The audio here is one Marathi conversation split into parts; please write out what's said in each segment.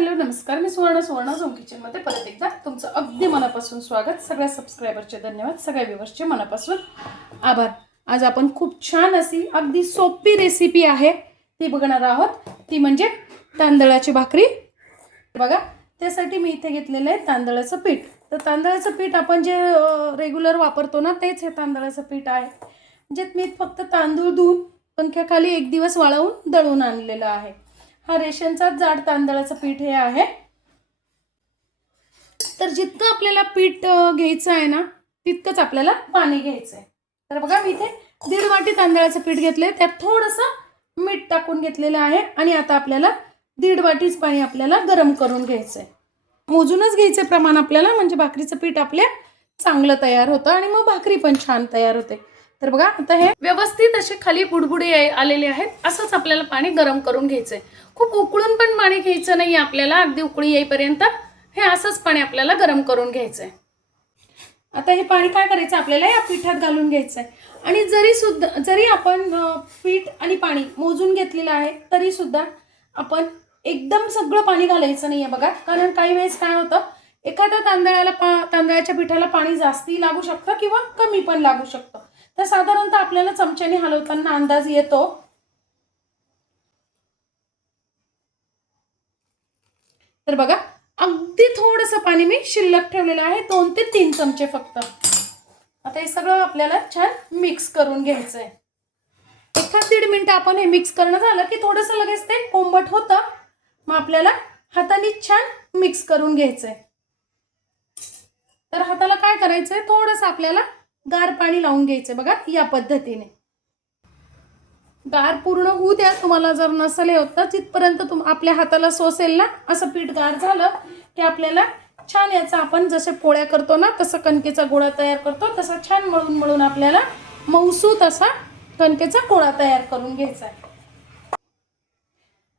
हॅलो नमस्कार, मी सुवर्ण होम किचनमध्ये परत एकदा तुमचं अगदी मनापासून स्वागत. सगळ्या सबस्क्रायबरचे धन्यवाद, सगळ्या व्ह्यूअर्सचे मनापासून आभार. आज आपण खूप छान अशी अगदी सोपी रेसिपी आहे ती बघणार आहोत, ती म्हणजे तांदळाची भाकरी. बघा, त्यासाठी मी इथे घेतलेलं आहे तांदळाचं पीठ. तर तांदळाचं पीठ आपण जे रेग्युलर वापरतो ना, तेच हे तांदळाचं पीठ आहे. म्हणजे मी फक्त तांदूळ धुवून पंख्याखाली एक दिवस वाळवून दळून आणलेलं आहे. हा रेशनचा जाड तांदळाचं पीठ हे आहे. तर जितकं आपल्याला पीठ घ्यायचं आहे ना, तितकंच आपल्याला पाणी घ्यायचं आहे. तर बघा, मी इथे 1.5 वाटी तांदळाचं पीठ घेतलंय, त्यात थोडंसं मीठ टाकून घेतलेलं आहे. आणि आता आपल्याला 1.5 वाटीच पाणी आपल्याला गरम करून घ्यायचं आहे. मोजूनच घ्यायचं प्रमाण आपल्याला, म्हणजे भाकरीचं पीठ आपल्या चांगलं तयार होतं आणि मग भाकरी पण छान तयार होते. तर बघा, आता हे व्यवस्थित असे खाली बुडबुडे आलेले आहेत. असंच आपल्याला पाणी गरम करून घ्यायचंय. खूप उकळून पण पाणी घ्यायचं नाही आपल्याला, अगदी उकळी येईपर्यंत हे असंच पाणी आपल्याला गरम करून घ्यायचंय. आता हे पाणी काय करायचं, आपल्याला या पिठात घालून घ्यायचंय. आणि जरी आपण पीठ आणि पाणी मोजून घेतलेलं आहे, तरी सुद्धा आपण एकदम सगळं पाणी घालायचं नाहीये बघा. कारण काही वेळेस काय होतं, एखाद्या तांदळाच्या पिठाला पाणी जास्ती लागू शकतं किंवा कमी पण लागू शकतं. तर साधारणतः आपल्याला चमच्याने हलवताना अंदाज येतो. तर बघा, अगदी थोडंसं पाणी मी शिल्लक ठेवलेलं आहे, 2 ते 3 चमचे फक्त. आता हे सगळं आपल्याला छान मिक्स करून घ्यायचंय. 1-1.5 मिनिट आपण हे मिक्स करणं झालं की थोडंसं लगेच ते कोंबट होतं. मग आपल्याला हाताने छान मिक्स करून घ्यायचंय. तर हाताला काय करायचंय, थोडंसं आपल्याला गार पाणी लावून घ्यायचंय. बघा, या पद्धतीने गार पूर्ण होऊ द्या. तुम्हाला जर नसेल होत तर जिथपर्यंत आपल्या हाताला सोसेल ना, असं पीठ गार झालं की आपल्याला छान याचा, आपण जसे पोळ्या करतो ना, तसं कणकेचा गोळा तयार करतो, तसा छान मळून मळून आपल्याला मऊसूत असा कणकेचा गोळा तयार करून घ्यायचा आहे.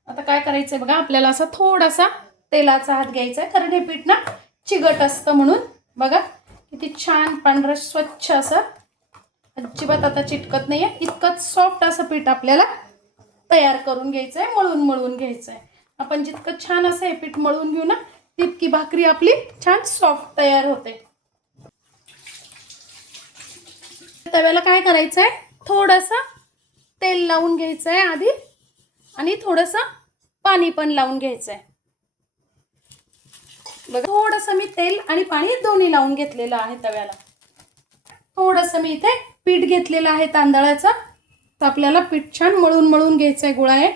आता काय करायचंय बघा, आपल्याला असा थोडासा तेलाचा हात घ्यायचा आहे, कारण हे पीठ ना चिकट असतं म्हणून. बघा, किती छान पांढरं स्वच्छ असं, अजिबात आता चिटकत नाहीये, इतकंच सॉफ्ट असं पीठ आपल्याला तयार करून घ्यायचंय, मळून मळून घ्यायचंय. आपण जितकं छान असं हे पीठ मळून घेऊ ना, तितकी भाकरी आपली छान सॉफ्ट तयार होते. तव्याला काय करायचंय, थोडंसं तेल लावून घ्यायचंय आधी, आणि थोडंसं पाणी पण लावून घ्यायचंय. बघा, थोडंसं मी तेल आणि पाणी दोन्ही लावून घेतलेलं आहे तव्याला. थोडंसं मी इथे पीठ घेतलेलं आहे तांदळाचं. तर आपल्याला पीठ छान मळून मळून घ्यायचंय, गोळा आहे.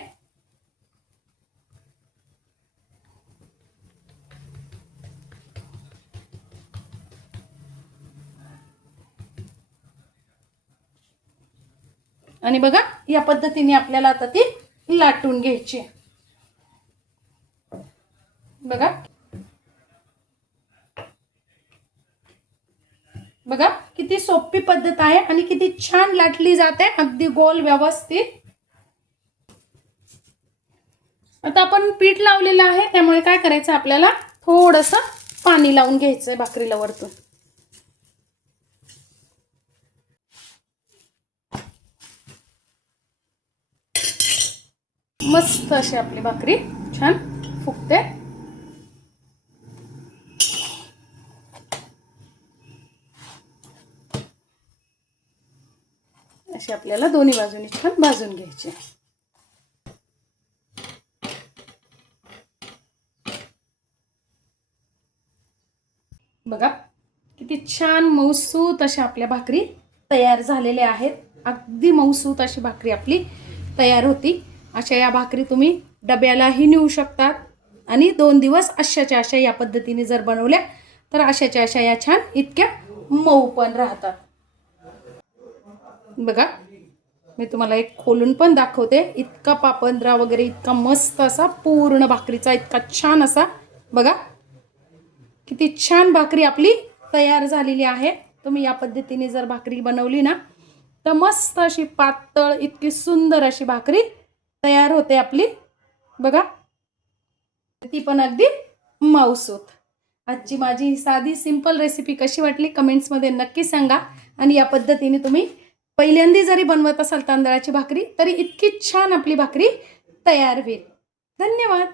आणि बघा, या पद्धतीने आपल्याला आता ती लाटून घ्यायची. बघा बघा, किती सोपी पद्धत आहे आणि किती छान लाटली जाते, अगदी गोल व्यवस्थित. आता आपण पीठ लावलेलं आहे, त्यामुळे काय करायचं, आपल्याला थोडंसं पाणी लावून घ्यायचंय भाकरीला वरतून. मस्त अशी आपली भाकरी छान फुगते. अशी आपल्याला दोन्ही बाजूनी छान भाजून घ्यायची. बघा, किती छान मऊसूत अशा आपल्या भाकरी तयार झालेल्या आहेत. अगदी मऊसूत अशी भाकरी आपली तयार होती. अशा या भाकरी तुम्ही डब्यालाही नेऊ शकतात आणि 2 दिवस अशाच्या अशा या पद्धतीने जर बनवल्या तर अशाच्या अशा या छान इतक्या मऊ पण राहतात. बघा, मी तुम्हाला एक खोलून पण दाखवते. इतका पापंद्रा वगैरे इतका मस्त असा पूर्ण भाकरीचा इतका छान असा, बघा किती छान भाकरी आपली तयार झालेली आहे. तुम्ही या पद्धतीने जर भाकरी बनवली ना, तर मस्त अशी पातळ, इतकी सुंदर अशी भाकरी तयार होते आपली. बघा, ती पण अगदी मऊसूत. आजची माझी साधी सिंपल रेसिपी कशी वाटली कमेंट्समध्ये नक्की सांगा. आणि या पद्धतीने तुम्ही पहिल्यांदा जरी बनवत असाल तांदळाची भाकरी, तरी इतकी छान आपली भाकरी तयार होईल. धन्यवाद.